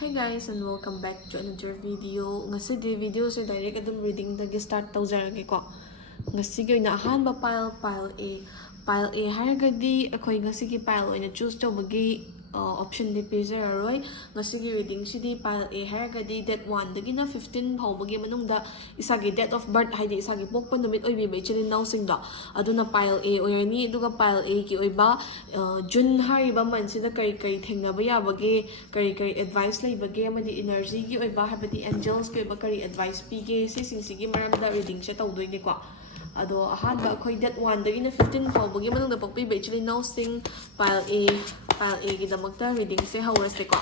Hi guys and welcome back to another video. Ngasi video se direct adum reading dagi start tawjarage ko. Ngasi gi na ahanba pile A haragadi akhoi ngasi gi pile oina choose tawbagi option di pizaroi ngasi gi reading sidi pile A haragadi date 1 dagi na 15 hawbagi manungda isagi date of birth haidi isagi pokpa numit oibi ba ichili nausingda aduna pile A oyani duga pile A ki oiba June hariba mansida kari thengnaba yabage kari advice laibage amadi energy gi oiba habadi angels ki oiba kari advice pige si singsigi maramda reading se tawdoine ko ado ahanba khoi date 1 dagi na 15 hawbagi manungda pokpi ba ichili nausing pile A gi damakta reading se hawrase ko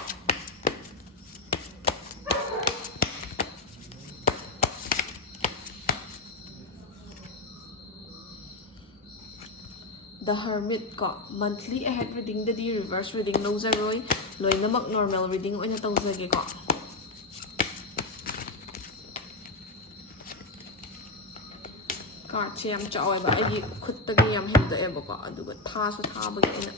The Hermit ko monthly ahead reading the reverse reading lawzaroi loinamak normal reading oina tawjage ko card che yam chaoi ba ai khuttagi yam hemdoe ko aduga thasu thabagi aina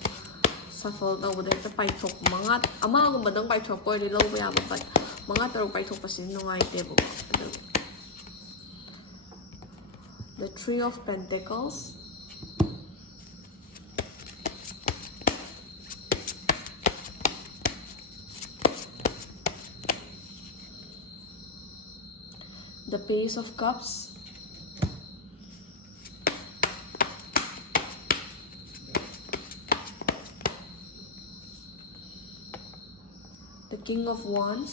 shuffle tawbada heta paithok manga amagumba dang paithok ko ri lawba yaba but manga taruk paithok pasin nungai te bo The Three of Pentacles, the Page of Cups, the King of Wands,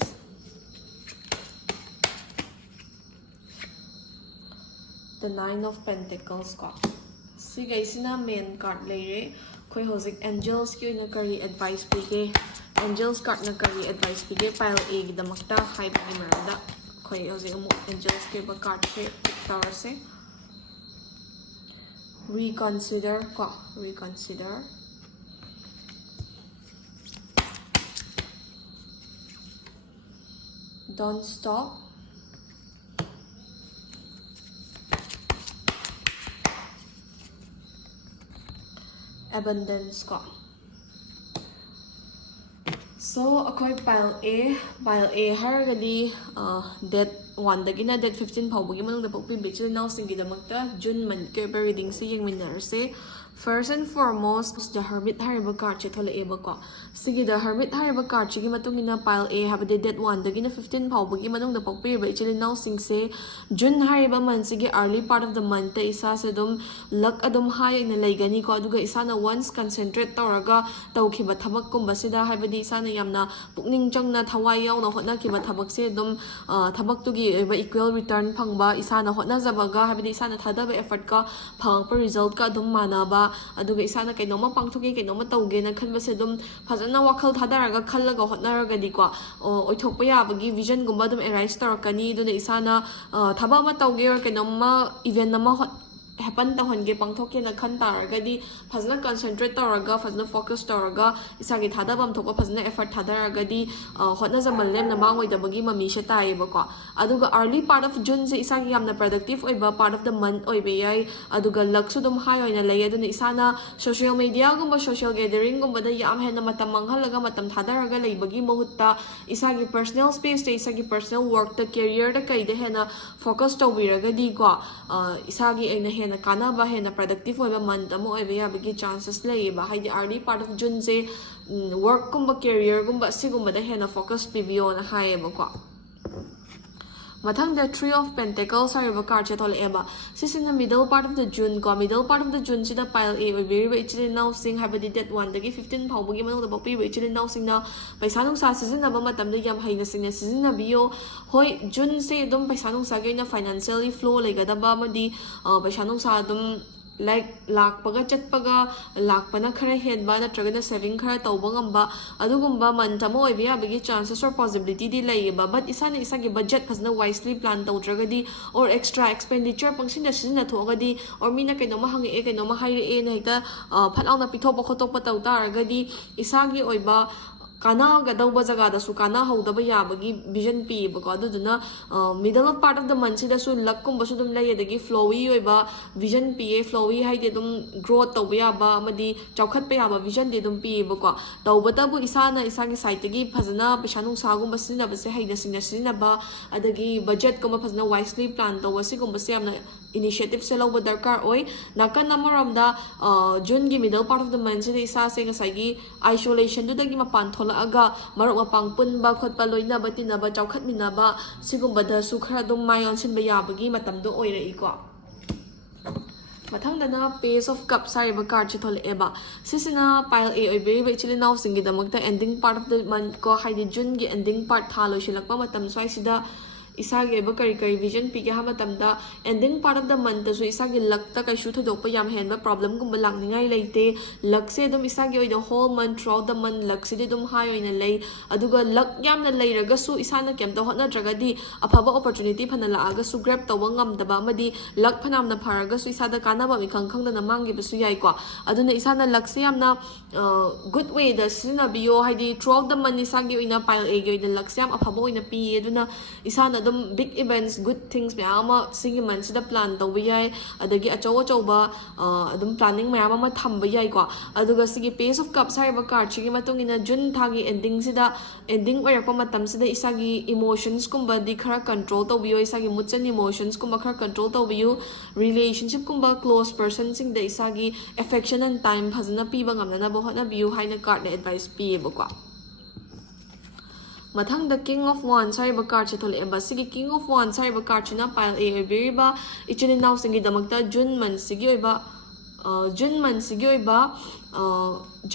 the Nine of Pentacles ko. Si guys na main card leire koi hozik angels ki na kari advice pige angels card na kari advice pige pile A gi damakta hai pige marada koi hozik amu angels ki ba card se tower se reconsider ko reconsider don't stop abundance ko. So akoy pile A haragadi date 1 dagi na date 15 phawbagi manungda pokpi bichil now singi damakta June month ke reading se yengminarse. First and foremost, the Hermit hariba card che thola eba ko. Sige the Hermit hariba card che gi matungina pile A habade date 1 dagi na 15 phawbagi manungda pokpi ba ichili now sing se June hariba month sige early part of the month ta isa se dum luck adum high na laigani ko aduga isa na once concentrate tawraga tawkhiba thabak kumba sida habadi isa na yamna pukning changna thawai yauna hotna khiba thabak se dum thabak tu gi ba equal return phangba isa na hotna jabaga habadi isa na thada ba effort ka phang pa result ka dum manaba aduga isana kainoma pangthoki kainoma tawge na khanba se dum phajana wakhal thadaraga khallaga hotnaraga di ko oithokpa yabagi vision gumba dum arise tarakani duna isana thaba ma tawge or kainoma event nama happen tahonge pangthoke na khan taragadi phajana concentrate taraga phajana focus taraga isagi thadabam thokpa phajana effort thadaragadi hotna jamal lem na mangoi dabagi mami she taiba ko aduga early part of June se isagi yamna productive oiba part of the month oibe yai aduga luck su dum high oina lay aduna isana social media gumba social gathering gumba da yam hena matam manghalaga matam thadaraga leibagi mahutta isagi personal space te isagi personal work ta career da kai da hena focus tawiragadi ko isagi aina hena kanaba hena productive oiba month amo oiba yabagi chances laiba haidi early part of June se work gumba career gumba sigumba da hena focus pibio na haiba ko Mathang the Three of Pentacles hariba card che thola eba this in the middle part of the June ko middle part of the June sida pile A oibi ba ichili now sing habadi date 1 dagi 15 phawbagi manungda pokpi ba ichili now sing na paisa nungsa sizinaba matamda yam haina singna sizinabiyo hoi June se dum paisa nungsa gaina financially flow laigadaba madi paisa nungsa dum like lakpaga chatpaga lakpana khara henba natragana saving khara tawba ngamba adugumba mantamo oibiya bagi chances or possibility di laiba but isana isagi budget phasna wisely plan tawdragadi or extra expenditure pangsinda sizina thogadi or mina kainoma hangi e kainoma haire e na hita phalauna pithopa khotokpa tawtaragadi isagi oiba ꯀꯥꯟꯅꯒꯗꯧꯕ ꯖꯒꯥꯗꯁꯨ ꯀꯥꯟꯅꯍꯧꯗꯕ ꯌꯥꯕꯒꯤ vision ꯄꯤꯌꯦꯕꯀꯣ ꯑꯗꯨꯗꯨꯅ middle of part of ꯗ ꯃꯟꯁꯤꯗꯁꯨ ꯂꯛꯀꯨꯝꯕꯁꯨ ꯑꯗꯨꯝ ꯂꯩ ꯑꯗꯒꯤ ꯐ꯭ꯂꯣꯋꯤ ꯑꯣꯏꯕ vision ꯄꯤꯌꯦ ꯐ꯭ꯂꯣꯋꯤ ꯍꯥꯏꯗꯤ ꯑꯗꯨꯝ ꯒ꯭ꯔꯣꯠ ꯇꯧꯕ ꯌꯥꯕ ꯑꯃꯗꯤ ꯆꯥꯎꯈꯠꯄ ꯌꯥꯕ ꯚꯤꯖꯟꯗꯤ ꯑꯗꯨꯝ ꯄꯤꯌꯦꯕꯀꯣ ꯇꯧꯕꯇꯕꯨ ꯏꯁꯥꯅ ꯏꯁꯥꯒꯤ ꯁꯥꯏꯠꯇꯒꯤ ꯐꯖꯅ ꯄꯩꯁꯥ ꯅꯨꯡꯁꯥꯒꯨꯝꯕ ꯁꯤꯖꯤꯟꯅꯕꯁꯦ ꯍꯩꯅ ꯁꯤꯡꯅ ꯁꯤꯖꯤꯟꯅꯕ ꯑꯗꯒꯤ ꯕꯖꯦꯠꯀꯨꯝꯕ ꯐꯖꯅ ꯋꯥꯏꯁꯂꯤ ꯄ꯭ꯂꯥꯟ ꯇꯧꯕ ꯁꯤꯒꯨꯝꯕꯁꯦ ꯌꯥꯝꯅ ꯏꯅꯤꯁꯤꯌꯦꯇꯤꯞꯁꯦ ꯂꯧꯕ ꯗꯔꯀꯥꯔ ꯑꯣꯏ ꯅꯥꯀꯟ ꯑꯃꯔꯣꯝꯗ ꯖꯨꯟꯒꯤ ꯃꯤꯗꯜ ꯄꯥꯔꯠ ꯑꯣꯐ ꯗ ꯃꯟꯁꯤꯗ ꯏꯁꯥꯁꯦ ꯉꯁꯥꯏꯒꯤ ꯑꯥꯏꯁꯣꯂꯦꯁꯟꯗꯨꯗꯒꯤ ꯃꯄꯥꯟ ꯊꯣꯛꯂꯛꯑꯒ ꯃꯔꯨꯞ ꯃꯄꯥꯡ ꯄꯨꯟꯕ ꯈꯣꯠꯄ ꯂꯣꯏꯅꯕ ꯇꯤꯟꯅꯕ ꯆꯥꯎꯈꯠꯃꯤꯟꯅꯕ ꯁꯤꯒꯨꯝꯕꯗꯁꯨ ꯈꯔ ꯑꯗꯨꯝ ꯃꯥꯏ ꯑꯣꯟꯁꯤꯟꯕ ꯌꯥꯕꯒꯤ ꯃꯇꯝꯗꯣ ꯑꯣꯏꯔꯛꯏꯀꯣ ꯃꯊꯪꯗꯅ ꯄꯦꯖ ꯑꯣꯐ ꯀꯞꯁ ꯍꯥꯏꯔꯤꯕ ꯀꯥꯔꯠꯁꯦ ꯊꯣꯛꯂꯛꯑꯦꯕ ꯁꯤꯁꯤꯅ ꯄꯥꯏꯜ ꯑꯦ ꯑꯣꯏꯕꯤꯔꯤꯕ ꯏꯆꯤꯜ ꯏꯅꯥꯎꯁꯤꯡꯒꯤꯗꯃꯛꯇ ending part of the month ꯀꯣ ꯍꯥꯏꯗꯤ ꯖꯨꯟꯒꯤ ꯑꯦꯟꯗꯤꯡ ꯄꯥꯔꯠ ꯊꯥ ꯂꯣꯏꯁꯤꯜꯂꯛꯄ ꯃꯇꯝ ꯁ꯭ꯋꯥꯏꯁꯤda ꯏꯁꯥꯒꯤ ꯑꯣꯏꯕ ꯀꯔꯤ ꯚꯤꯖꯟ ꯄꯤꯒꯦ ꯍꯥꯏꯕ ꯃꯇꯝꯗ ꯑꯦꯟꯗꯤꯡ ꯄꯥꯔꯠ ꯑꯣꯐ ꯗ ꯃꯟꯊꯇꯁꯨ ꯏꯁꯥꯒꯤ ꯂꯛꯇ ꯀꯩꯁꯨ ꯊꯣꯏꯗꯣꯛꯄ ꯌꯥꯝ ꯍꯦꯟꯕ ꯄ꯭ꯔꯣꯕ꯭ꯂꯦꯝꯒꯨꯝꯕ ꯂꯥꯛꯅꯤꯡꯉꯥꯏ ꯂꯩꯇꯦ ꯂꯛꯁꯦ ꯑꯗꯨꯝ ꯏꯁꯥꯒꯤ ꯑꯣꯏꯅ ꯍꯣꯜ ꯃꯟꯊ ꯊ꯭ꯔꯨ ꯑꯥꯎꯠ ꯗ ꯃꯟꯊ ꯂꯛꯁꯤꯗꯤ ꯑꯗꯨꯝ ꯍꯥꯏ ꯑꯣꯏꯅ ꯂꯩ ꯑꯗꯨꯒ ꯂꯛ ꯌꯥꯝꯅ ꯂꯩꯔꯒꯁꯨ ꯏꯁꯥꯅ ꯀꯩꯝꯇ ꯍꯣꯠꯅꯗ꯭ꯔꯒꯗꯤ ꯑꯐꯕ ꯑꯣꯄꯣꯔꯆꯨꯅꯤꯇꯤ ꯐꯅ ꯂꯥꯛꯑꯒꯁꯨ ꯒ꯭ꯔꯦꯞ ꯇꯧꯕ ꯉꯝꯗꯕ ꯑꯃꯗꯤ ꯂꯛ ꯐꯅꯌꯥꯝꯅ ꯐꯔꯒꯁꯨ ꯏꯁꯥꯗ ꯀꯥꯟꯅꯕ ꯏꯈꯪ ꯈꯪꯗꯅ ꯃꯥꯡꯈꯤꯕꯁꯨ ꯌꯥꯏꯀꯣ ꯑꯗꯨꯅ ꯏꯁꯥꯅ ꯂꯛꯁꯦ ꯌꯥꯝꯅ ꯒꯨꯗ ꯋꯦꯗ ꯁꯤꯖꯤꯟꯅꯕꯤꯌꯣ ꯍꯥꯏꯗꯤ ꯊ꯭ꯔꯨ ꯑꯥꯎꯠ ꯗ ꯃꯟꯊ ꯏꯁꯥꯒꯤ ꯑꯣꯏꯅ ꯄꯥꯏꯜ ꯑꯦꯒꯤ ꯑꯣꯏꯅ ꯂꯛꯁꯦ ꯌꯥꯝ ꯑꯐꯕ ꯑꯣꯏꯅ ꯄꯤꯌꯦ ꯑꯗꯨꯅ ꯏꯁꯥꯅ ꯑꯗꯨꯝ ꯕꯤగ్ ꯏꯚꯦꯟꯠꯁ ꯒꯨꯗ ꯊꯤꯡꯁ ꯃꯌꯥꯝ ꯑꯃ ꯁꯤꯒꯤ ꯃꯟꯊꯁꯤꯗ ꯄ꯭ꯂꯥꯟ ꯇꯧꯕ ꯌꯥꯏ ꯑꯗꯒꯤ ꯑꯆꯧꯕ ꯑꯗꯨꯝ ꯄ꯭ꯂꯥꯅꯤꯡ ꯃꯌꯥꯝ ꯑꯃ ꯊꯝꯕ ꯌꯥꯏꯀꯣ ꯑꯗꯨꯒ ꯁꯤꯒꯤ ꯄꯦꯖ ꯑꯣꯐ ꯀꯞꯁ ꯍꯥꯏꯔꯤꯕ ꯀꯥꯔꯠꯁꯤꯒꯤ ꯃꯇꯨꯡ ꯏꯟꯅ ꯖꯨꯟ ꯊꯥꯒꯤ ꯑꯦꯟꯗꯤꯡꯁꯤꯗ ꯑꯦꯟꯗꯤꯡ ꯑꯣꯏꯔꯛꯄ ꯃꯇꯝꯁꯤꯗ ꯏꯁꯥꯒꯤ ꯏꯃꯣꯁꯟꯁꯀꯨꯝꯕꯗꯤ ꯈꯔ ꯀꯟꯇ꯭ꯔꯣꯜ ꯇꯧꯕꯤꯌꯨ ꯏꯁꯥꯒꯤ ꯃꯨꯠꯁ ꯑꯦꯟ ꯏꯃꯣꯁꯟꯁꯀꯨꯝꯕ ꯈꯔ ꯀꯟꯇ꯭ꯔꯣꯜ ꯇꯧꯕꯤꯌꯨ ꯔꯤꯂꯦꯁꯟꯁꯤꯞꯀꯨꯝꯕ ꯀ꯭ꯂꯣꯁ ꯄꯔꯁꯟꯁꯤꯡꯗ ꯏꯁꯥꯒꯤ ꯑꯦꯐꯦꯛꯁꯟ ꯑꯦꯟ ꯇꯥꯏꯝ ꯐꯖꯅ ꯄꯤꯕ ꯉꯝꯅꯅꯕ ꯍꯣꯠꯅꯕꯤꯌꯨ ꯍꯥꯏꯅ ꯀꯥꯔꯠꯅ ꯑꯦꯗꯚꯥꯏꯁ ꯄꯤꯌꯦꯕꯀꯣ ꯃꯊꯪꯗ ꯀꯤꯡ ꯑꯣꯐ ꯋꯥꯟꯁ ꯍꯥꯏꯔꯤꯕ ꯀꯥꯔꯠꯁꯦ ꯊꯣꯛꯂꯛꯑꯦꯕ ꯁꯤꯒꯤ ꯀꯤꯡ ꯑꯣꯐ ꯋꯥꯟꯁ ꯍꯥꯏꯔꯤꯕ ꯀꯥꯔꯠꯁꯤꯅ ꯄꯥꯏꯜ ꯑꯦ ꯑꯣꯏꯕꯤꯔꯤꯕ ꯏꯆꯤꯜ ꯏꯅꯥꯎꯁꯤꯡꯒꯤꯗꯃꯛꯇ ꯖꯨꯟ ꯃꯟꯊꯁꯤꯒꯤ ꯑꯣꯏꯕ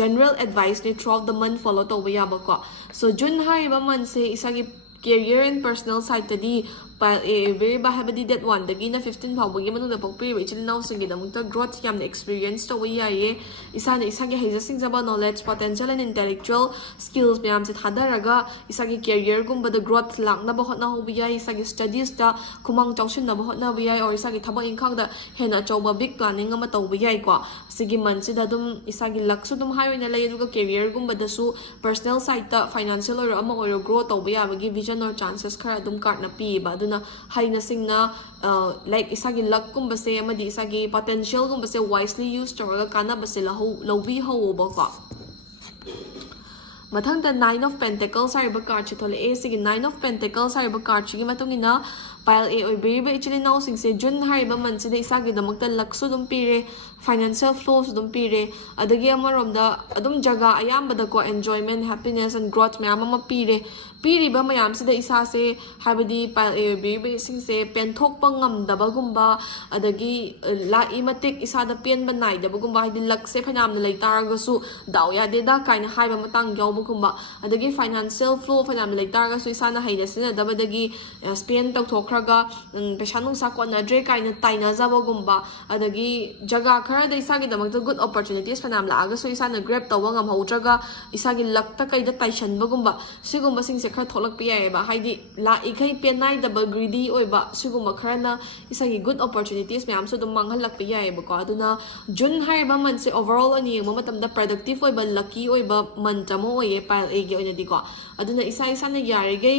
ꯖꯦꯅꯔꯦꯜ ꯑꯦꯗꯚꯥꯏꯁꯅꯦ ꯊ꯭ꯔꯨ ꯑꯥꯎꯠ ꯗ ꯃꯟꯊ ꯐꯣꯂꯣ ꯇꯧꯕ ꯌꯥꯕꯀꯣ ꯁꯣ ꯖꯨꯟ ꯍꯥꯏꯔꯤꯕ ꯃꯟꯊꯁꯦ ꯏꯁꯥꯒꯤ ꯀꯦꯔꯤꯌꯔ ꯑꯦꯟ ꯄꯔꯁꯣꯅꯦꯜ ꯁꯥꯏꯠꯇꯗꯤ ꯄꯥꯏꯜ ꯑꯦ ꯑꯣꯏꯕꯤꯔꯤꯕ ꯍꯥꯏꯕꯗꯤ ꯗꯦꯠ 1ꯗꯒꯤꯅ 15 ꯐꯥꯎꯕꯒꯤ ꯃꯅꯨꯡꯗ ꯄꯣꯛꯄꯤꯔꯤꯕ ꯏꯆꯤꯜ ꯏꯅꯥꯎꯁꯤꯡꯒꯤꯗꯃꯛꯇ ꯒ꯭ꯔꯣꯊ ꯌꯥꯝꯅ ꯑꯦꯛꯁꯄꯤꯔꯤꯌꯦꯟꯁ ꯇꯧꯕ ꯌꯥꯏꯌꯦ ꯏꯁꯥꯅ ꯏꯁꯥꯒꯤ ꯍꯩꯖ ꯁꯤꯡꯖꯕ knowledge potential and intellectual skills ꯃꯌꯥꯝꯁꯦ ꯊꯥꯗꯔꯒ ꯏꯁꯥꯒꯤ ꯀꯦꯔꯤꯌꯔꯒꯨꯝꯕꯗ ꯒ꯭ꯔꯣꯊ ꯂꯥꯛꯅꯕ ꯍꯣꯠꯅꯍꯧꯕ ꯌꯥꯏ ꯏꯁꯥꯒꯤ ꯁ꯭ꯇꯗꯤꯁꯇ ꯈꯨꯃꯥꯡ ꯆꯥꯎꯁꯤꯟꯅꯕ ꯍꯣꯠꯅꯕ ꯌꯥꯏ ꯑꯣꯔ ꯏꯁꯥꯒꯤ ꯊꯕꯛ ꯏꯪꯈꯥꯡꯗ ꯍꯦꯟꯅ ꯑꯆꯧꯕ ꯕꯤగ్ ꯄ꯭ꯂꯥꯅꯤꯡ ꯑꯃ ꯇꯧꯕ ꯌꯥꯏꯀꯣ ꯁꯤꯒꯤ ꯃꯟꯊꯁꯤꯗ ꯑꯗꯨꯝ ꯏꯁꯥꯒꯤ ꯂꯛꯁꯨ ꯑꯗꯨꯝ ꯍꯥꯏ ꯑꯣꯏꯅ ꯂꯩ ꯑꯗꯨꯒ ꯀꯦꯔꯤꯌꯔꯒꯨꯝꯕꯗꯁꯨ ꯄꯔꯁꯣꯅꯦꯜ ꯁꯥꯏꯠꯇ ꯐꯥꯏꯅꯥꯟꯁꯤꯌꯦꯜ ꯑꯣꯏꯔꯣ ꯑꯃ ꯑꯣꯏꯔꯣ ꯒ꯭ꯔꯣ ꯇꯧꯕ ꯌꯥꯕꯒꯤ ꯚꯤꯖꯟ ꯑꯣꯔ ꯆꯥꯟꯁꯦꯁ ꯈꯔ ꯑꯗꯨꯝ ꯀꯥꯔꯠꯅ ꯄꯤꯌꯦꯕ ꯑꯗꯨꯅ ꯍꯩꯅ ꯁꯤꯡꯅ ꯂꯥꯏꯛ ꯏꯁꯥꯒꯤ ꯂꯛꯀꯨꯝꯕꯁꯦ ꯑꯃꯗꯤ ꯏꯁꯥꯒꯤ ꯄꯣꯇꯦꯟꯁꯤꯌꯦꯜꯒꯨꯝꯕꯁꯦ ꯋꯥꯏꯁꯂꯤ ꯌꯨꯁ ꯇꯧꯔꯒ ꯀꯥꯟꯅꯕꯁꯦ ꯂꯧꯕꯤꯍꯧꯕꯀꯣ ꯃꯊꯪꯗ 9 of Pentacles ꯍꯥꯏꯔꯤꯕ ꯀꯥꯔꯠꯁꯦ ꯊꯣꯛꯂꯛꯑꯦ ꯁꯤꯒꯤ 9 of Pentacles ꯍꯥꯏꯔꯤꯕ ꯀꯥꯔꯠꯁꯤꯒꯤ ꯃꯇꯨꯡ ꯏꯟꯅ ꯄꯥꯏꯜ ꯑꯦ ꯑꯣꯏꯕꯤꯔꯤꯕ ꯏꯆꯤꯜ ꯏꯅꯥꯎꯁꯤꯡꯁꯦ ꯖꯨꯟ ꯍꯥꯏꯔꯤꯕ ꯃꯟꯊꯁꯤꯗ ꯏꯁꯥꯒꯤꯗꯃꯛꯇ ꯂꯛꯁꯨ ꯑꯗꯨꯝ ꯄꯤꯔꯦ ꯐꯥꯏꯅꯥꯟꯁꯤꯌꯦꯜ ꯐ꯭ꯂꯣꯁꯨ ꯑꯗꯨꯝ ꯄꯤꯔꯦ ꯑꯗꯒꯤ ꯑꯃꯔꯣꯝꯗ ꯑꯗꯨꯝ ꯖꯒꯥ ꯑꯌꯥꯝꯕꯗꯀꯣ ꯑꯦꯟꯖꯣꯏꯃꯦꯟ ꯍꯦꯄꯤꯅꯦꯁ ꯑꯦꯟ ꯒ꯭ꯔꯣꯊ ꯃꯌꯥꯝ ꯑꯃ ꯄꯤꯔꯤꯕ ꯃꯌꯥꯝꯁꯤꯗ ꯏꯁꯥꯁꯦ ꯍꯥꯏꯕꯗꯤ ꯄꯥꯏꯜ ꯑꯦ ꯑꯣꯏꯕꯤꯔꯤꯕ ꯏꯁꯤꯡꯁꯦ ꯄꯦꯟꯊꯣꯛꯄ ꯉꯝꯗꯕꯒꯨꯝꯕ ꯑꯗꯒꯤ ꯂꯥꯛꯏ ꯃꯇꯤꯛ ꯏꯁꯥꯗ ꯄꯦꯟꯕ ꯅꯥꯏꯗꯕꯒꯨꯝꯕ ꯍꯥꯏꯗꯤ ꯂꯛꯁꯦ ꯐꯅꯌꯥꯝꯅ ꯂꯩ ꯇꯥꯔꯒꯁꯨ ꯗꯥꯎ ꯌꯥꯗꯦꯗ ꯀꯥꯏꯅ ꯍꯥꯏꯕ ꯃꯇꯥꯡ ꯌꯥꯎꯕꯒꯨꯝꯕ ꯑꯗꯒꯤ ꯐꯥꯏꯅꯥꯟꯁꯤꯌꯦꯜ ꯐ꯭ꯂꯣ ꯐꯅꯌꯥꯝꯅ ꯂꯩ ꯇꯥꯔꯒꯁꯨ ꯏꯁꯥꯅ ꯍꯩꯅ ꯁꯤꯖꯤꯟꯅꯗꯕꯗꯒꯤ ꯁ꯭ꯄꯦꯟ ꯇꯧꯊꯣꯛꯈ꯭ꯔꯒ ꯄꯩꯁꯥ ꯅꯨꯡꯁꯥ ꯀꯣꯟꯅꯗ꯭ꯔꯦ ꯀꯥꯏꯅ ꯇꯥꯏꯅꯖꯕꯒꯨꯝꯕ ꯑꯗꯒꯤ ꯖꯒꯥ ꯈꯔꯗ ꯏꯁꯥꯒꯤꯗꯃꯛꯇ ꯒꯨꯗ ꯑꯣꯄꯣꯔꯆꯨꯅꯤꯇꯤꯁ ꯐꯅꯌꯥꯝ ꯂꯥꯛꯑꯒꯁꯨ ꯏꯁꯥꯅ ꯒ꯭ꯔꯦꯞ ꯇꯧꯕ ꯉꯝꯍꯧꯗ꯭ꯔꯒ ꯏꯁꯥꯒꯤ ꯂꯛꯇ ꯀꯩꯗ ꯇꯥꯏꯁꯟꯕꯒꯨꯝꯕ ꯁꯤꯒꯨꯝꯕꯁꯤꯡꯁꯦ khar tholakpa yaiba haidi la ikhai penai daba greedy oiba siguma kharana isagi good opportunities mayam so dum manghal lakpa yaiba ko aduna June haiba month se overall ani yengba matamda productive oiba lucky oiba month amo oye pile a ge oina diko aduna isa isa na yarigei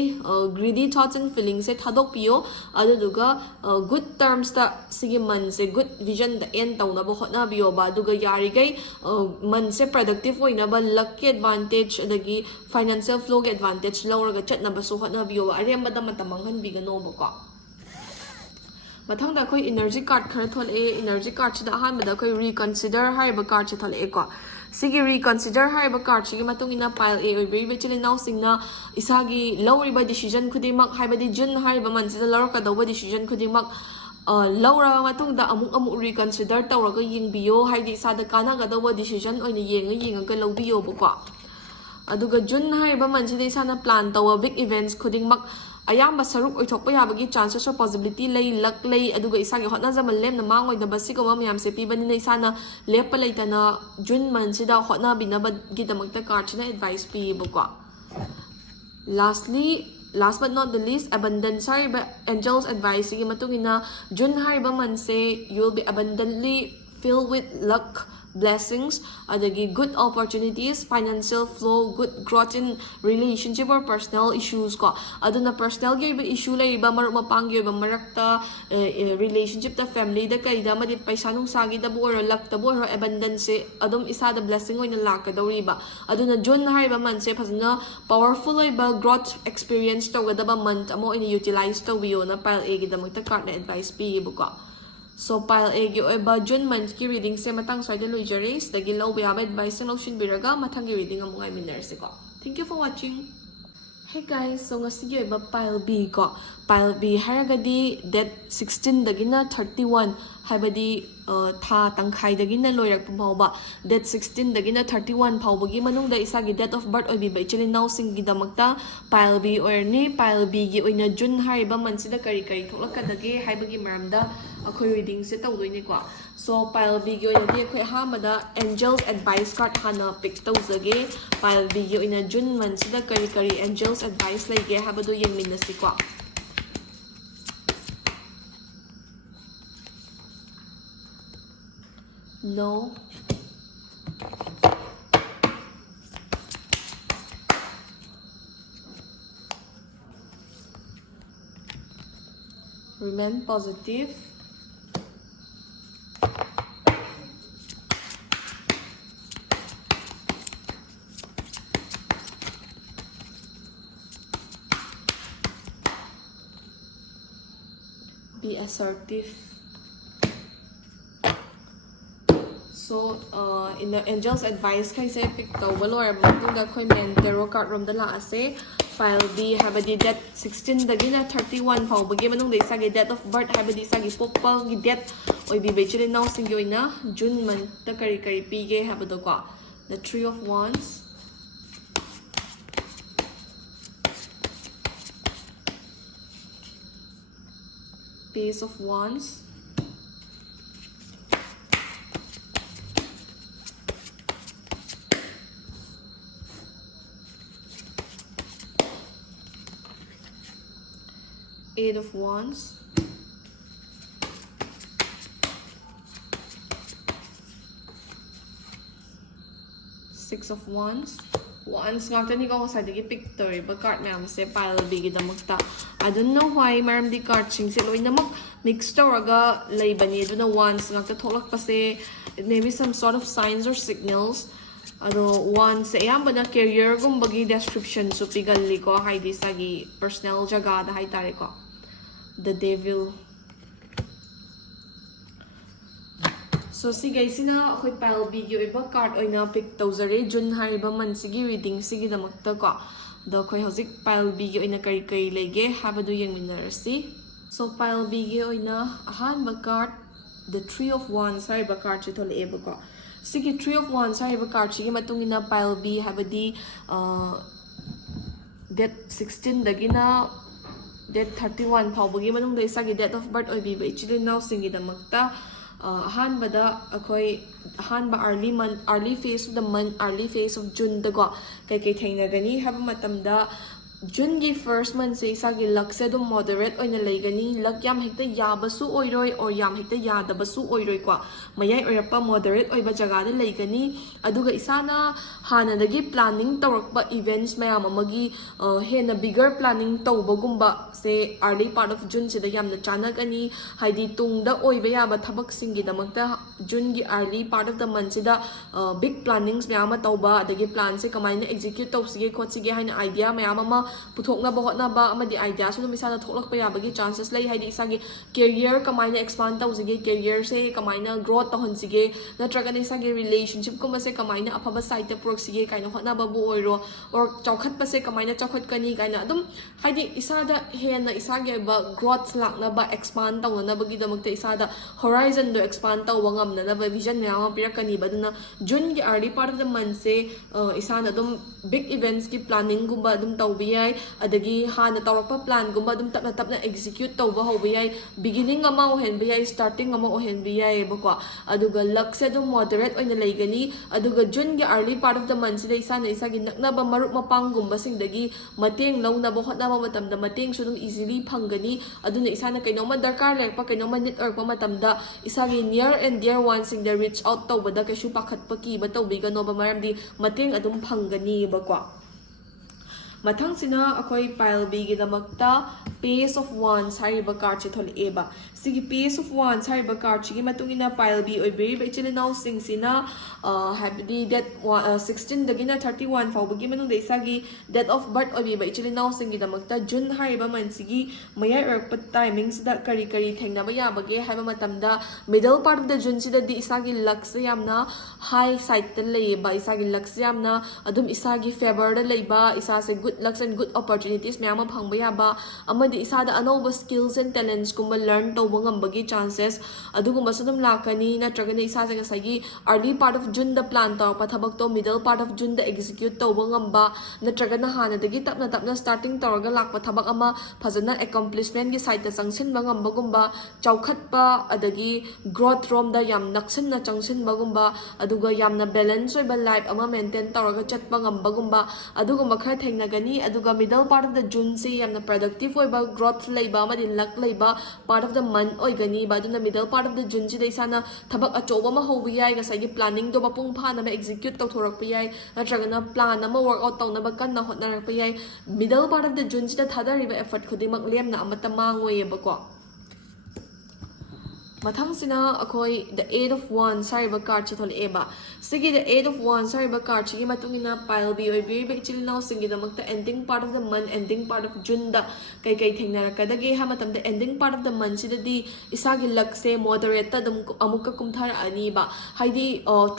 greedy thoughts and feelings se thadok piyo aduga good terms ta sigi month se good vision the end tauna ba hotna biyo ba aduga yarigei month se productive oina ba lucky advantage adagi financial flow ge advantage lauraga chatna ba su hotna biyo aremba da matamang han bigano ba ko mathangda khoi energy card khara thole energy card chida han bada khoi reconsider haiba card che thole ko sigi reconsider haiba card chi matung ina pile a oi be chile now singna isagi lawriba decision khudimak haibadi June haiba mansida lawka dawa decision khudimak laura matungda amuk reconsider tawraga yingbiyo haidi sada kana ga dawa decision oina yenga lawbiyo bako aduga June haiba mansida isana plan tawa big events khudingmak ayamba saruk oithokpa yabagi chances or possibility lay luck lay aduga isagi hotna jamal lemna mangoi da basi ko mayam se pibani na isana lepa leitana June mansida hotna binaba gidamakta card china advice pi bako last but not the least abundance hariba angels advice gi matungina June hariba manse you will be abundantly filled with luck blessings, adagi good opportunities, financial flow, good growth in relationship or personal issues ko. Aduna personal gi ba issue lai ba maruk mapang gi ba marakta relationship ta family da kai da madi paisa nung sagi da bu or luck da bu or abundance adum isa da blessing oina lakadori ba. Aduna June hai ba man se phasna powerful oi ba growth experience to ga da ba month amo in utilize to wiyo na pile A gi da magta card na advice pi bu ko. So pile A gi oi ba June month ki reading se matang sai da luijares da gi law bi ba advice no shin biraga matang gi reading amo ngai minner se ko. Thank you for watching. Hey guys, so ngasi gi oi ba pile B ko. Pile B haragadi date 16 dagina 31 haibadi tha tangkhai dagina loirak pumauba date 16 dagina 31 phawbagi manungda isagi date of birth oibi ba ichili now sing gi damakta pile B oirni pile B gi oina June hariba mansida kari kari thoklakadage haibagi maramda akhoi reading se tawdoini ko. So pile B gi oina di akhoi hamada angels advice card hana pick tawzage pile B gi oina June mansida kari kari angels advice laige habadu yengminasi ko. No. Remain positive. Be assertive. So in the angels advice kai se pick tawba lor matungda khoi men tarot card rom da la ase file B habadi date 16 dagina 31 phau bagi manung de sagi date of birth habadi sagi pokpa gi date oi bi bechile now singi oina June month ta kari kari pige habado ko. The 3 of wands, Page of wands, Eight of wands, Six of wands. Wands ngakta ni ko sa digi picture ba card mayam se pile B gi damakta. I don't know why maram di card sing se loi namak mix toraga lay bani do na wands ngakta tholak pa se maybe some sort of signs or signals. Ado one sa ayambana career gumbagi description so pigalli ko haidi sagi personal jaga da hay tare ko. The devil. So si guys sina akhoi pile B gi oiba card oina pick tawzare June hariba man sigi reading sigi damakta ko. The khoi hozik pile B gi oina kari kari lege habadu yengminarasi. So pile B gi oina ahanba card the 3 of wands hariba card chithol eba ko. Sigi 3 of wands hariba card sigi matungina pile B habadi date 16 dagina date 31 phawbagi manung da isagi date of birth oibi ba ichili now singi damakta ahanbada akhoi ahanba early phase of the month early phase of June dago kai kai thainagani haba matamda June gi first month se isagi luck se dum moderate oina leigani luck yam hekta yabasu oiroi or yam hekta yadabasu oiroi kwa mayai oirapa moderate oiba jaga da leigani aduga isana hanadagi planning tawrakba events mayam amagi hena bigger planning tawbagumba se early part of June se da yamna chanagani haidi tungda oiba yaba thabak singi damakta June gi early part of the month se da big plannings mayam tawba adagi plan se kamaina execute tawsige khotsige haina idea mayam ama puthokna ba hotna ba amadi idea so no misana thoklak pa yabagi chances lai haidi isagi career kamaina expand tawsige career se kamaina growth tahonsige natraga ni isagi relationship ko se kamaina afaba side ta proxige kaina hotna ba bu oiro or chawkhat pa se kamaina chawkhat kani kaina adum haidi isada hena isagi ba growth lakna ba expand tawna bagi damakta isada horizon do expand taw wangam na ba vision na ma pirakani baduna June gi early part of the month se isana adum big events ki planning gumba adum tawbiya yai adagi hana tawrakpa plan gumba adum tapna tapna execute tawba hauba yai beginning ama ohenba yai starting ama ohenba yai bakwa aduga luck se adum moderate oina leigani aduga June gi early part of the month sida isana isagi naknaba marup mapang gumba singdagi mateng lawnaba hotnaba matamda mateng su adum easily phangani aduna isana kainoma darkar lekpa kainoma need orpa matamda isagi near and dear ones singda reach out tawbada kaisu pakhatpa ki ba tawbigano ba maramdi mateng adum phangani bakwa mathang sina akoi pile b gi damakta pace of ones hariba card chi thol eba sigi pace of ones hariba card chi gi matungina pile b oi beri ba chile now sing sina habdi that 16 dagina 31 fawba gi manung de isagi date of birth oi ba chile now sing gi damakta June hariba man sigi mayai erpa timings da kari kari thengna ba yabage haiba matamda middle part of the June sida di isagi luck se yamna high side ta leiba isagi luck se yamna adum isagi favor da leiba isa se good lucks and good opportunities mayama phangba yaba amadi isada anoba skills and talents kumba learn tawba ngambagi chances adugumba sadum lakani natragana isa se ngasagi early part of June da plan tawpa thabak to middle part of June da execute tawba ngamba natragana hana dagi tapna tapna starting tawraga lakpa thabak ama phajana accomplishment gi side ta changsinba ngamba gumba chawkhatpa adagi growth rom da yam naksin na changsinba gumba aduga yamna balance oiba life ama maintain tawraga chatpa ngamba gumba adugumba khara thengna aduga middle part of the June se yamna productive oiba growth leiba amadi luck leiba part of the month oigani ba aduna middle part of the June si deisana thabak achoba ma hobi yai ga sagi planning do mapung phana ma execute tawthorak pa yai natragana plan ama work out tawna ba kanna hotnarak pa yai middle part of the June si da thadariba effort khudimak lemna amata mangoi ba ko mathang sina akoi the 8 of wands hariba card chi thol eba sigi the 8 of wands hariba card chi matungina pile b oi beri ba chili now singi damakta ending part of the month ending part of June da kai kai thengnarakadage ha matam the ending part of the month sida di isagi luck se moderate ta dum amukka kumthar ani ba haidi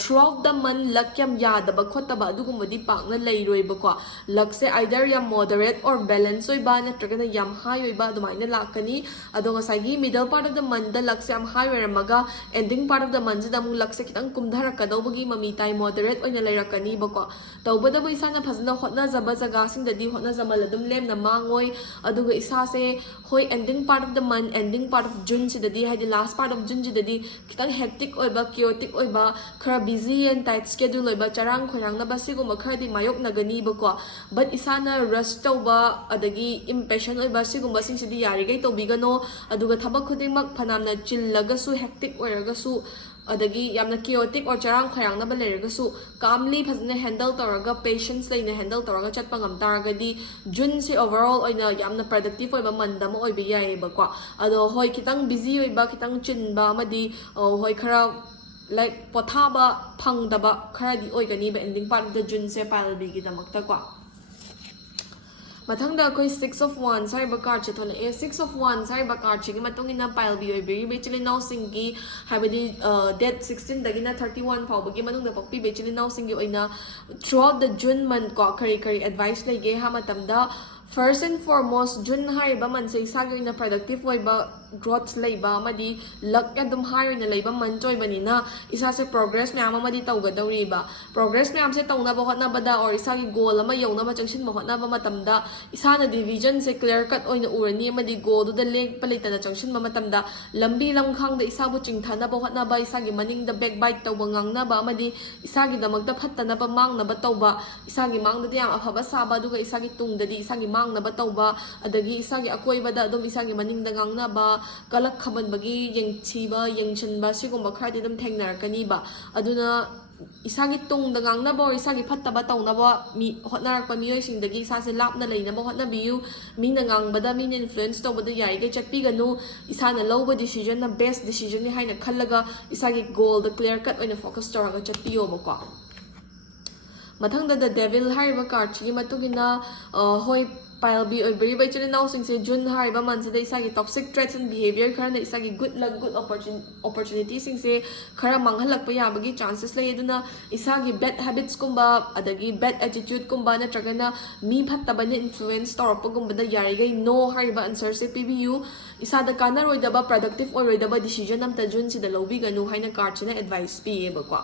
throughout the month luck yam yadaba khotaba adugumba di pakna leiroi ba ko luck se either yam moderate or balance oi ba natragana yam high oi ba dumaina lakani adonga sagi middle part of the month da luck se am high oiramaga ending part of the month da mu luck se kitang kumdharakadawbagi mami tai moderate oina leirakani ba ko tawbada bo isana phajana hotna jaba jaga sing da di hotna jamal adum lemna mangoi aduga isa se hoi ending part of the month ending part of June si da di haidi last part of June si da di kitang hectic oiba chaotic oiba khara busy and tight schedule oiba charang khoirang na ba siguma khara di mayok nagani ba ko but isana rush tawba adagi impatient oiba siguma sing si di yari gai tawbigano aduga thabak khudimak phanamna chillagasu hectic oiragasu adagi yamna chaotic or charang khayang na ba leiragasu calmly phajna handle tawraga patience leina handle tawraga chatpa ngam taragadi June se overall oina yamna productive oiba mandama oiba yai ba ko ado hoi kitang busy oiba kitang chinba amadi hoi khara like pothaba phangdaba khara di oigani ba ending part of the June se pile b gi damakta ko mathangda koi 6 of wands hariba card chi thole 6 of wands hariba card chi gi matungina pile b oi beri be chili now singi habadi date 16 dagina 31 fawba gi manungda pakpi be chili now singi oina throughout the June month ko kari kari advice lege ha matamda first and foremost June hariba man se isagi oina productive oiba growth leiba amadi luck adum high oina leiba man choi banina isa se progress myam amadi tawgadawri ba progress myam se tawna ba hotna bada or isagi goal ama yawna ma changsin ma hotna ba matamda isana division se clear cut oina urani amadi goal du da leg palita na changsin ma matamda lambi lamkhang da isabu chingthana ba hotna ba isagi maning da backbite tawba ngangna ba amadi isagi damak da phattana ba mangna ba tawba isagi mangda da yam afaba saba duga isagi tungda di isagi mangna ba tawba adagi isagi akoiba da adum isagi maning da ngangna ba kalak khaban bagi yengchiba yengchinba sigumba khardi dum thengnarakani ba aduna isagi tungda ngangna ba or isagi phattaba tawna ba mi hotnarakpa miyoi singdagi isase lapna leina ba hotna biu mina ngangbada mina influence tawbada yai ge chatpi ganu isana lowba decision na best decision ni haina khallaga isagi goal the clear cut oina focus tawraga chatpiyo ba ko mathangda the devil hariba card chi matugina hoi pile b oi beri bai chile now sing se June hariba man se isagi toxic traits and behavior khara isagi good luck good opportunity sing se khara manghalak pa yabagi chances lei aduna isagi bad habits kumba adagi bad attitude kumba na tragana mi phattaba ne influence torpa gumba da yari gai no hariba answer se pbu isada kana roidaba productive or roidaba decision amta June si da lobi ganu haina card china advice pi ba kwa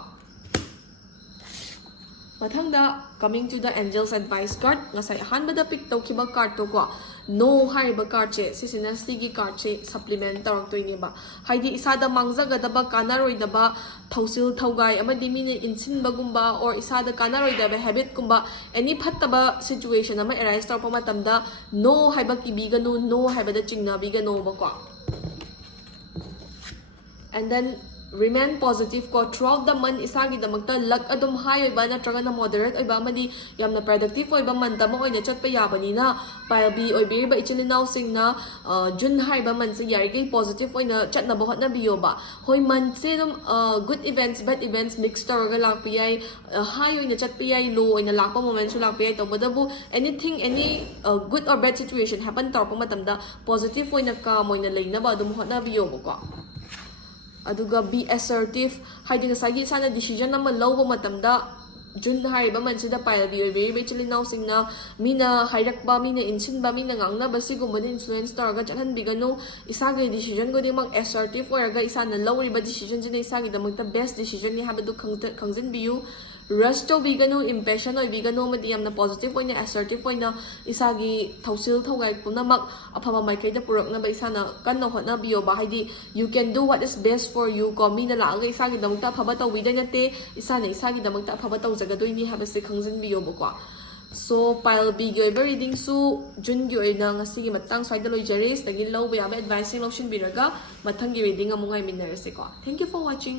Mathangda, coming to the Angel's Advice card, ngasay ahanbada pick tawkiba card to ko, no hariba card che, sisina sigi card che, supplement taraktoyniba. Haidi isada mangzagadaba kanaroidaba, thausil thaugai, amadi mini insinbagumba, or isada kanaroidaba habit kumba, any pataba situation ama arise tarpa matamda, no haiba kibigano, no haiba da chingna bigano bakwa. And then remain positive ko throughout the month isagi damagta luck adum high oiba natraga na moderate oiba amadi yamna productive oiba month ama oina chatpa yabani na pile b oibiriba ichininaw sing na June haiba month se yarigay positive oina chatna ba hotna biyo ba hoy month se dum good events bad events mixed taraga lakpiyay high oina chatpiyay low oina lakpa moment su lakpiyay tawbadabu anything any good or bad situation happen tarpa matamda positive oina ka moina leina ba dum hotna biyo ko aduga be assertive haidi ngasagi sana decision naman lawba matamda June hariba man sida pile bi oibiri bechilinaw singna mina hairakba mina insinba mina ngangna basigumba influence taraga chalhanbigano isagi decision go di mag assertive oraga isana lawriba decision jina isagi damagta best decision ni habadu kangzinbiyu rush to bigano impatient oy bigano madi yamna positive oina assertive oina isagi thausil thaugai punamak afama maikaida purakna ba isana kanna hotna biyo ba haidi you can do what is best for you ko mina laaga isagi damagta afaba tawida nate isana isagi damagta afaba tawjagadoini habase kangzinbiyo ba kwa so pile B gi oiba reading su June gi oina ngasigi matang swaida loijaris tagin lawba yaba advice lotion biraga mathangi reading amungai minarase ko. Thank you for watching.